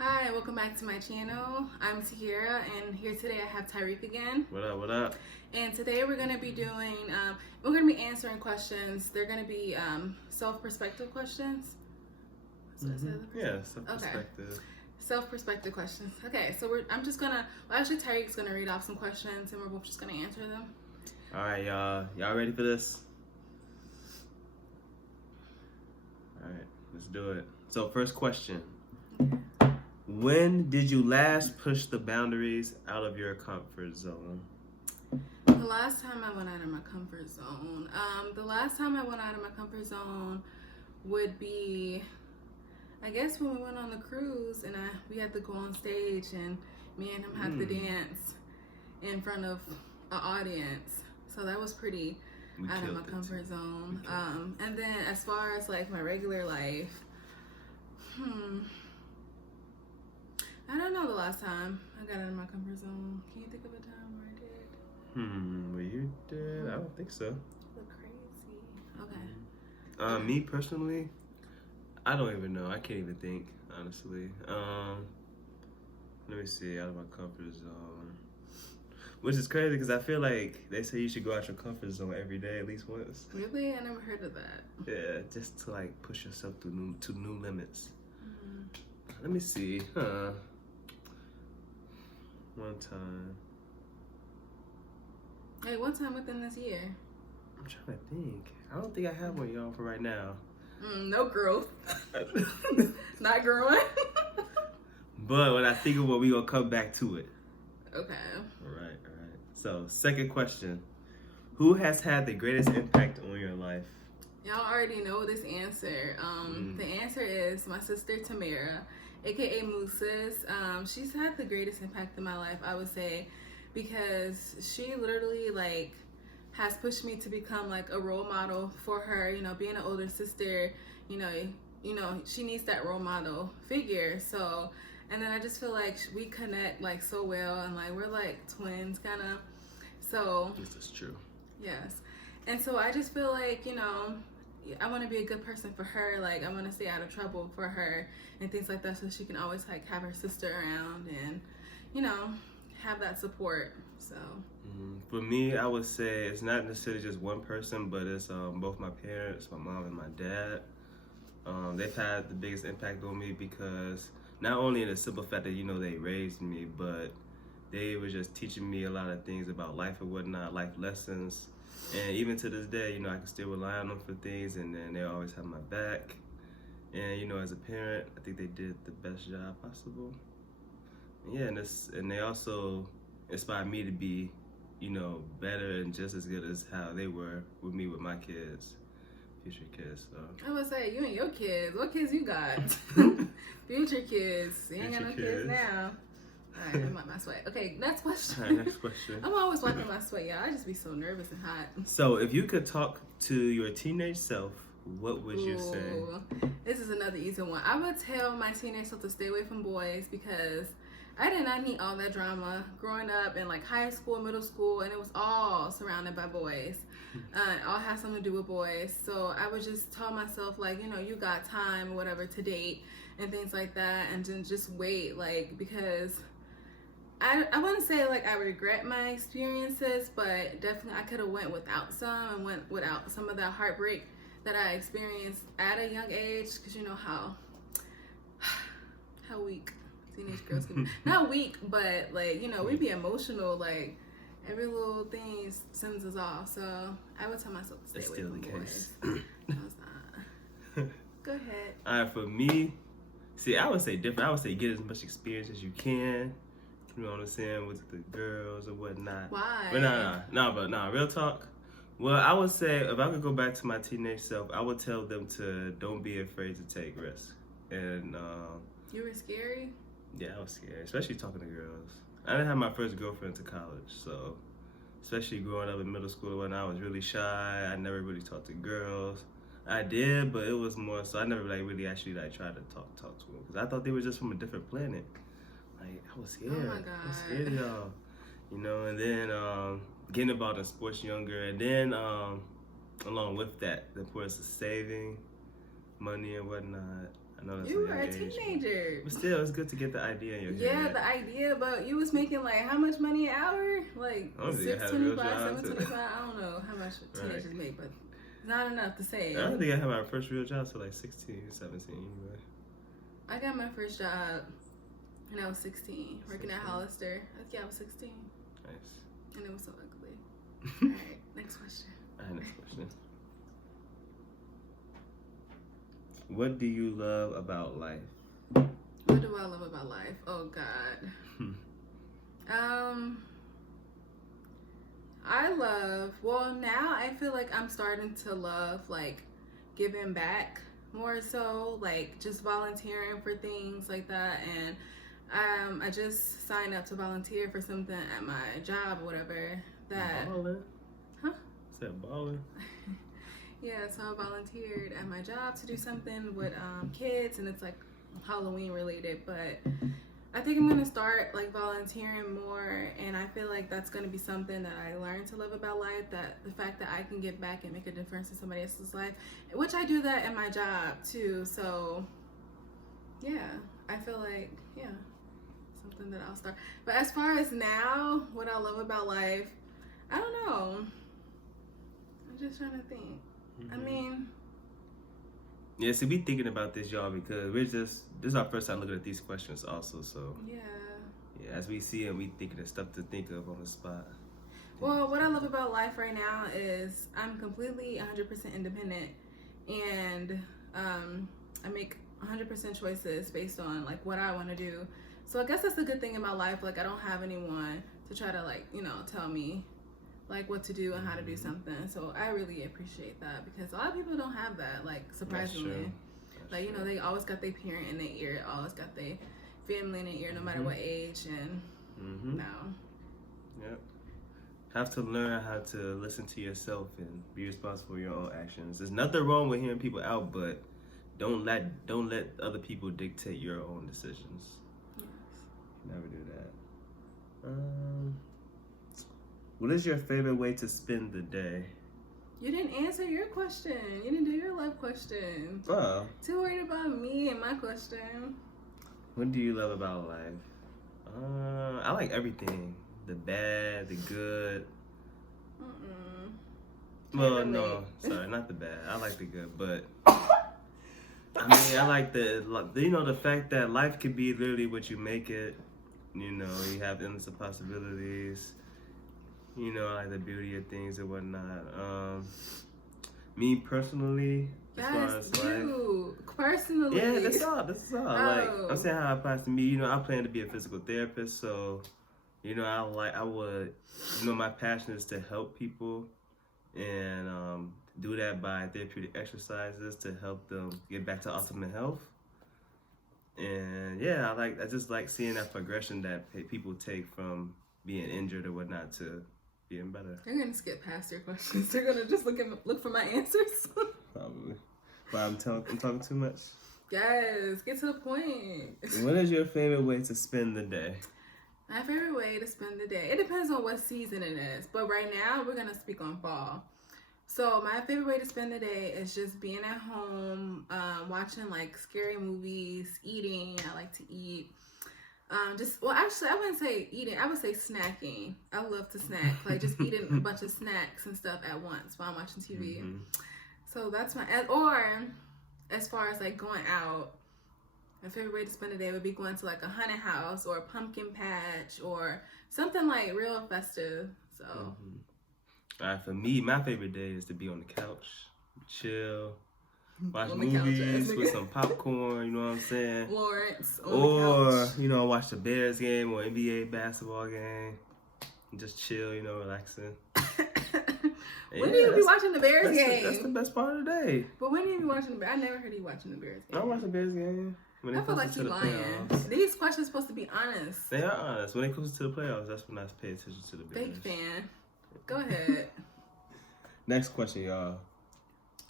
Hi, welcome back to my channel. I'm Tiara, and here today I have Tyrik again. What up, what up? And today we're going to be answering questions. They're going to be self-perspective questions. That's what I said? Yeah, self-perspective. Okay. Self-perspective questions. Okay, so Tyrik's going to read off some questions, and we're both just going to answer them. All right, y'all. Y'all ready for this? All right, let's do it. So, first question. Okay. When did you last push the boundaries out of your comfort zone? The last time I went out of my comfort zone, would be, I guess, when we went on the cruise and we had to go on stage and me and him had to dance in front of an audience. So that was pretty out of my comfort zone. And then as far as like my regular life, I don't know the last time I got out of my comfort zone. Can you think of a time where I did? Where you did? I don't think so. Look crazy. Okay. Me personally, I don't even know. I can't even think, honestly. Let me see, out of my comfort zone. Which is crazy because I feel like they say you should go out your comfort zone every day at least once. Really? I never heard of that. Yeah, just to like push yourself to new limits. Let me see. One time. Hey, one time within this year. I'm trying to think. I don't think I have one, y'all, for right now. No growth. Not growing. But when I think of what, we gonna come back to it. Okay. All right. So, second question. Who has had the greatest impact on your life? Y'all already know this answer. The answer is my sister Tamara, aka Moose's. She's had the greatest impact in my life, I would say, because she literally like has pushed me to become like a role model for her. You know, being an older sister, you know, she needs that role model figure. So, and then I just feel like we connect like so well, and like we're like twins kind of. So This is true. yes, and so I just feel like, you know, I want to be a good person for her. Like I want to stay out of trouble for her and things like that, so she can always like have her sister around and, you know, have that support. So for me, I would say it's not necessarily just one person, but it's both my parents, my mom and my dad. They've had the biggest impact on me because not only in the simple fact that, you know, they raised me, but they were just teaching me a lot of things about life and whatnot, life lessons. And even to this day, you know, I can still rely on them for things, and then they always have my back. And, you know, as a parent, I think they did the best job possible. And yeah, and they also inspired me to be, you know, better and just as good as how they were with me with my kids, future kids. So I would say, you and your kids. What kids you got? Future kids. You ain't got no kids now. All right, I'm wiping my sweat. Okay, next question. All right, next question. I'm always wiping my sweat, y'all. I just be so nervous and hot. So, if you could talk to your teenage self, what would you say? This is another easy one. I would tell my teenage self to stay away from boys because I did not need all that drama growing up in like high school, middle school, and it was all surrounded by boys. It all had something to do with boys. So I would just tell myself, like, you know, you got time or whatever to date and things like that, and then just wait, like, because I wouldn't say like I regret my experiences, but definitely I could have went without some and went without some of that heartbreak that I experienced at a young age, because you know how weak teenage girls can be. Not weak, but like, you know, we be emotional, like every little thing sends us off. So I would tell myself to stay away from boys. No, it's not. Go ahead. All right, for me, see, I would say different. I would say get as much experience as you can. You know what I'm saying, with the girls or whatnot. Why? But real talk. Well, I would say if I could go back to my teenage self, I would tell them to don't be afraid to take risks. And you were scary? Yeah, I was scared, especially talking to girls. I didn't have my first girlfriend to college, so especially growing up in middle school when I was really shy, I never really talked to girls. I did, but it was more so I never like really actually like tried to talk to them because I thought they were just from a different planet. Like, I was scared. Oh my God. I was scared, y'all. You know, and then getting involved in sports younger, and then along with that, the importance of saving money and whatnot. I know that's You a were young a age, teenager. but still, it's good to get the idea in your head. Yeah, the idea, but you was making like how much money an hour? Like I don't think I had a real 625, job. 725. I don't know how much teenagers make, but not enough to save. I don't think I had my first real job till like 16, 17 anyway. I got my first job when I was 16, working at Hollister. I was 16. Nice. And it was so ugly. All right, next question. Next question. What do you love about life? What do I love about life? Oh God. I love, well, now I feel like I'm starting to love like giving back more so, like just volunteering for things like that. And I just signed up to volunteer for something at my job or whatever. That Ballin'? Huh? Is that ballin'? Yeah, so I volunteered at my job to do something with kids, and it's like Halloween related, but I think I'm gonna start like volunteering more, and I feel like that's gonna be something that I learned to love about life, that the fact that I can give back and make a difference in somebody else's life, which I do that in my job too. So yeah, I feel like, yeah, something that I'll start. But as far as now, what I love about life, I don't know. I'm just trying to think. I mean, yeah, see, we thinking about this, y'all, because this is our first time looking at these questions also, so yeah, as we see them, we thinking of stuff to think of on the spot. Well, what I love about life right now is I'm completely 100% independent, and I make 100% choices based on like what I want to do. So I guess that's the good thing about life. Like, I don't have anyone to try to like, tell me like what to do and how to do something. So I really appreciate that, because a lot of people don't have that, like, surprisingly. That's true. They always got their parent in their ear, always got their family in their ear, no matter what age. And no. Yep. Have to learn how to listen to yourself and be responsible for your own actions. There's nothing wrong with hearing people out, but don't let other people dictate your own decisions. Yes. Never do that. What is your favorite way to spend the day? You didn't answer your question. You didn't do your life question. Oh. Too worried about me and my question. What do you love about life? I like everything. The bad, the good. Well, no, sorry, not the bad. I like the good, but I mean, I like the fact that life can be literally what you make it. You have endless of possibilities. Like the beauty of things and whatnot. Me personally, as far as life, personally. Yeah, that's all. Oh. Like, I'm saying how it applies to me. I plan to be a physical therapist, so my passion is to help people and do that by therapeutic exercises to help them get back to optimal health. And yeah, I just like seeing that progression that people take from being injured or whatnot to being better. They're gonna skip past your questions. They're gonna just look for my answers. Probably. But I'm talking too much. Yes, get to the point. What is your favorite way to spend the day? My favorite way to spend the day, it depends on what season it is. But right now, we're gonna speak on fall. So my favorite way to spend the day is just being at home, watching like scary movies, eating. I like to eat. Actually, I wouldn't say eating. I would say snacking. I love to snack, like just eating a bunch of snacks and stuff at once while I'm watching TV. So that's or as far as like going out, my favorite way to spend the day would be going to like a haunted house or a pumpkin patch or something like real festive. So. All right, for me, my favorite day is to be on the couch, chill, watch on movies with some popcorn, you know what I'm saying? Lawrence on the couch. Watch the Bears game or NBA basketball game. And just chill, relaxing. When do you be watching the Bears game? That's the best part of the day. But when do you be watching the Bears? I never heard you watching the Bears game. I watch the Bears game. I feel like you're lying. These questions are supposed to be honest. They are honest. When it comes to the playoffs, that's when I pay attention to the Bears. Big fan. Go ahead. Next question, y'all.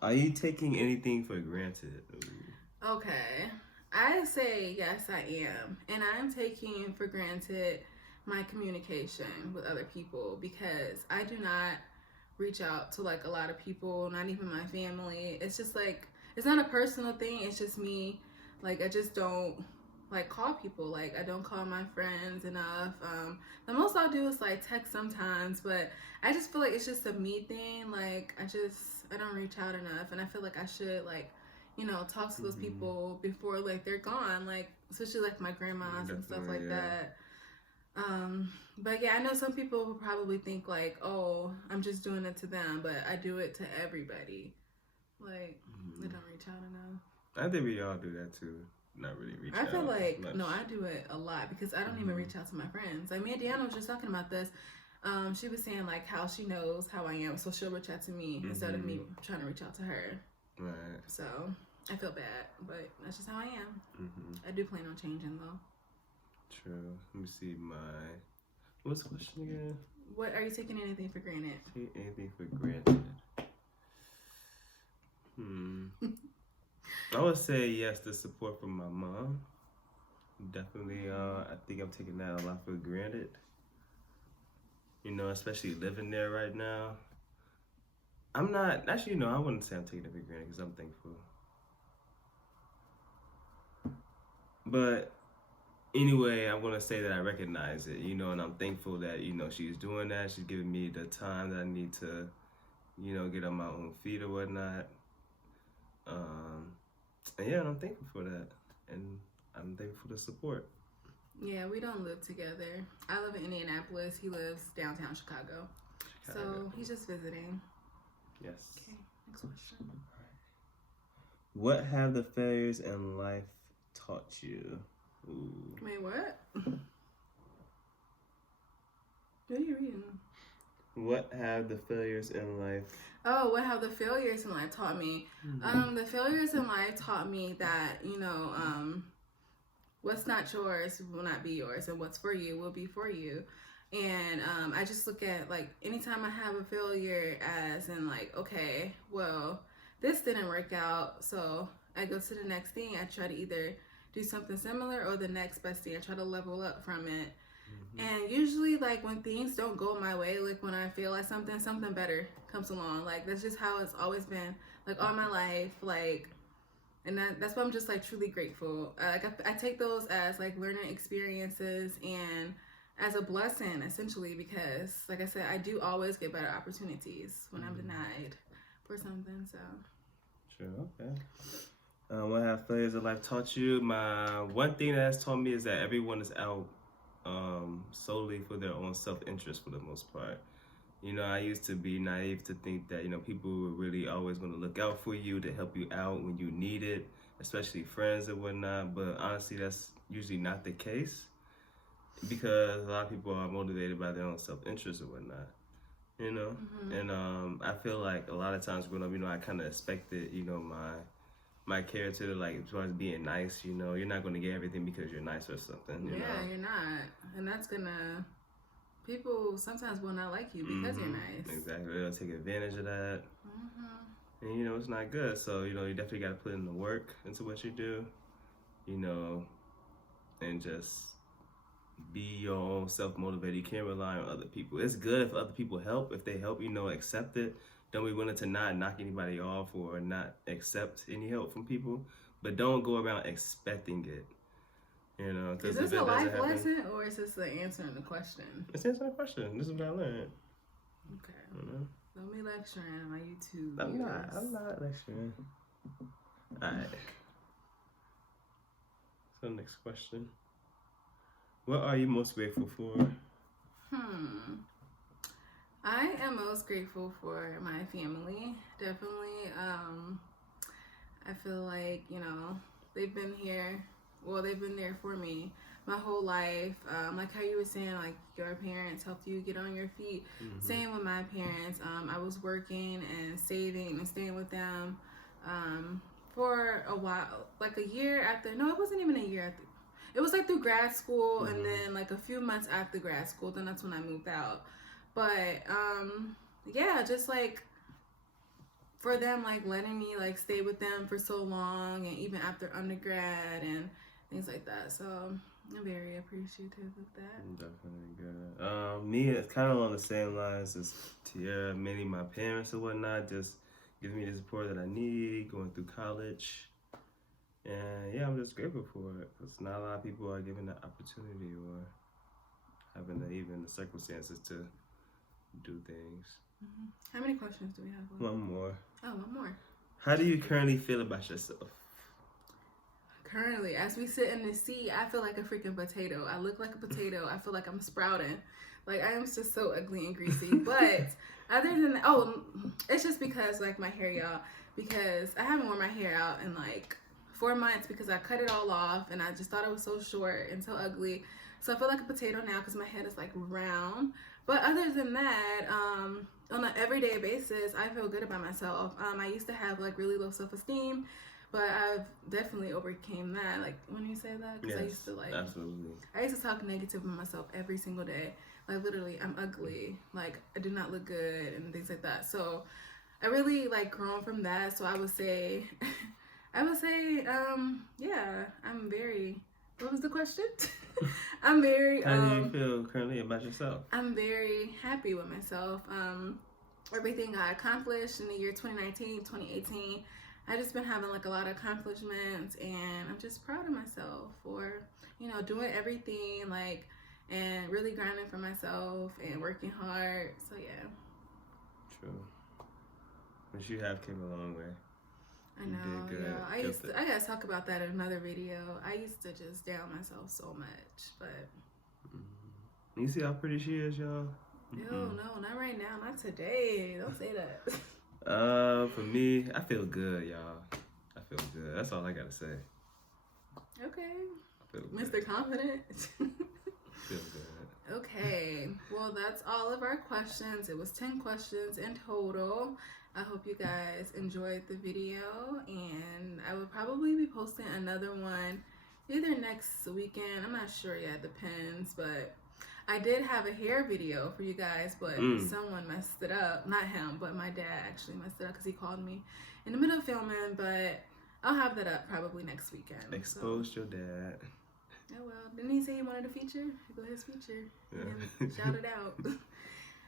Are you taking anything for granted? Okay. I say yes, I am. And I'm taking for granted my communication with other people, because I do not reach out to like a lot of people, not even my family. It's just like, it's not a personal thing. It's just me Like, I just don't like call people. Like, I don't call my friends enough. The most I'll do is like text sometimes, but I just feel like it's just a me thing. Like, I don't reach out enough, and I feel like I should like, talk to those people before like they're gone. Like, especially like my grandmas and stuff like that. But yeah, I know some people will probably think like, oh, I'm just doing it to them, but I do it to everybody. Like, I don't reach out enough. I think we all do that too. Not really reach out. I feel like much. no, I do it a lot because I don't even reach out to my friends. Like me and Deanna was just talking about this. She was saying like how she knows how I am, so she'll reach out to me instead of me trying to reach out to her. Right. So I feel bad, but that's just how I am. I do plan on changing though. True. Let me see what's the question again? What are you taking anything for granted? Take anything for granted. I would say yes, the support from my mom. Definitely, I think I'm taking that a lot for granted. Especially living there right now. I'm not, actually, I wouldn't say I'm taking it for granted because I'm thankful. But anyway, I'm going to say that I recognize it, and I'm thankful that, she's doing that. She's giving me the time that I need to, get on my own feet or whatnot. And yeah, I'm thankful for that. And I'm thankful for the support. Yeah, we don't live together. I live in Indianapolis. He lives downtown Chicago. So he's just visiting. Yes. Okay, next question. What have the failures in life taught you? Ooh. Wait, what? What are you reading? What have the failures in life? Oh, what have the failures in life taught me? The failures in life taught me that, what's not yours will not be yours, and what's for you will be for you. And I just look at, like, anytime I have a failure as in, like, okay, well, this didn't work out, so I go to the next thing. I try to either do something similar or the next best thing. I try to level up from it. And usually, like, when things don't go my way, like, when I feel like something better comes along. Like, that's just how it's always been, like, all my life. Like, and that's why I'm just, like, truly grateful. I take those as, like, learning experiences and as a blessing, essentially, because, like I said, I do always get better opportunities when I'm denied for something, so. Sure, okay. What have failures in life taught you? My one thing that has taught me is that everyone is out solely for their own self-interest for the most part. I used to be naive to think that, people were really always going to look out for you to help you out when you need it, especially friends and whatnot. But honestly, that's usually not the case because a lot of people are motivated by their own self-interest and whatnot, And I feel like a lot of times growing up, I kind of expected, my character to, like, as far as being nice, you're not going to get everything because you're nice or something. You know? You're not. And that's gonna, people sometimes will not like you because you're nice. Exactly. They'll take advantage of that. And, it's not good. So, you definitely got to put in the work into what you do, and just be your own self-motivated. You can't rely on other people. It's good if other people help. If they help, accept it. Don't be willing to not knock anybody off or not accept any help from people, but don't go around expecting it. Is this a life lesson or is this answering the question? It's answering the question. This is what I learned. Okay. Don't be lecturing on my YouTube. I'm not lecturing. All right. So next question. What are you most grateful for? I am most grateful for my family, definitely. I feel like, they've been here, they've been there for me my whole life. Like how you were saying, like, your parents helped you get on your feet. Same with my parents. I was working and saving and staying with them for a while, like a year after, no, it wasn't even a year after. It was like through grad school, and then like a few months after grad school, then that's when I moved out. But yeah, just like for them, like letting me like stay with them for so long, and even after undergrad and things like that. So I'm very appreciative of that. Definitely good. Me, it's kind of along the same lines as Tiara. Many of my parents and whatnot just giving me the support that I need going through college. And yeah, I'm just grateful for it because not a lot of people are given the opportunity or having even the circumstances to do things. Mm-hmm. How many questions do we have left? One more. Oh, one more. How do you currently feel about yourself? Currently, as we sit in the sea, I feel like a freaking potato. I look like a potato. I feel like I'm sprouting. Like, I am just so ugly and greasy. But other than that, oh, it's just because, like, my hair, y'all. Because I haven't worn my hair out in, like, 4 months because I cut it all off. And I just thought it was so short and so ugly. So I feel like a potato now because my head is, like, round. But other than that, on an everyday basis, I feel good about myself. I used to have, like, really low self-esteem. But I've definitely overcame that. Like, when you say that, because Yes, I used to, like, absolutely. I used to talk negative about myself every single day. Like, literally, I'm ugly. Like, I do not look good and things like that. So I really, like, grown from that. So I would say, yeah, I'm very, what was the question? I'm very, How do you feel currently about yourself? I'm very happy with myself. Everything I accomplished in the year 2019, 2018, I just been having like a lot of accomplishments, and I'm just proud of myself for, you know, doing everything like, and really grinding for myself and working hard. So yeah. True. But you have came a long way. I know. You did good. Yeah, I gotta talk about that in another video. I used to just down myself so much, but. You see how pretty she is, y'all? No, not right now. Not today. Don't say that. For me, I feel good, y'all. I feel good. That's all I gotta say. Okay. I feel Mr. good. Confident. Feel good. Okay. Well, that's all of our questions. It was 10 questions in total. I hope you guys enjoyed the video, and I will probably be posting another one either next weekend. I'm not sure yet. Depends, but I did have a hair video for you guys, but someone messed it up. Not him, but my dad actually messed it up because he called me in the middle of filming, but I'll have that up probably next weekend. Exposed your dad. Oh, well. Didn't he say he wanted a feature? Go his feature. Yeah. And shout it out.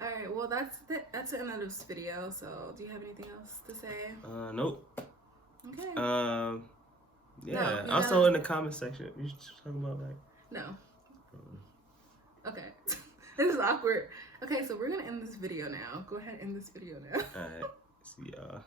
All right. Well, that's the end of this video. So do you have anything else to say? Nope. Okay. Yeah. No, also in the comment section, you should talk about like. No. Okay. This is awkward. Okay, so we're gonna end this video now. Go ahead and end this video now. Alright. See y'all.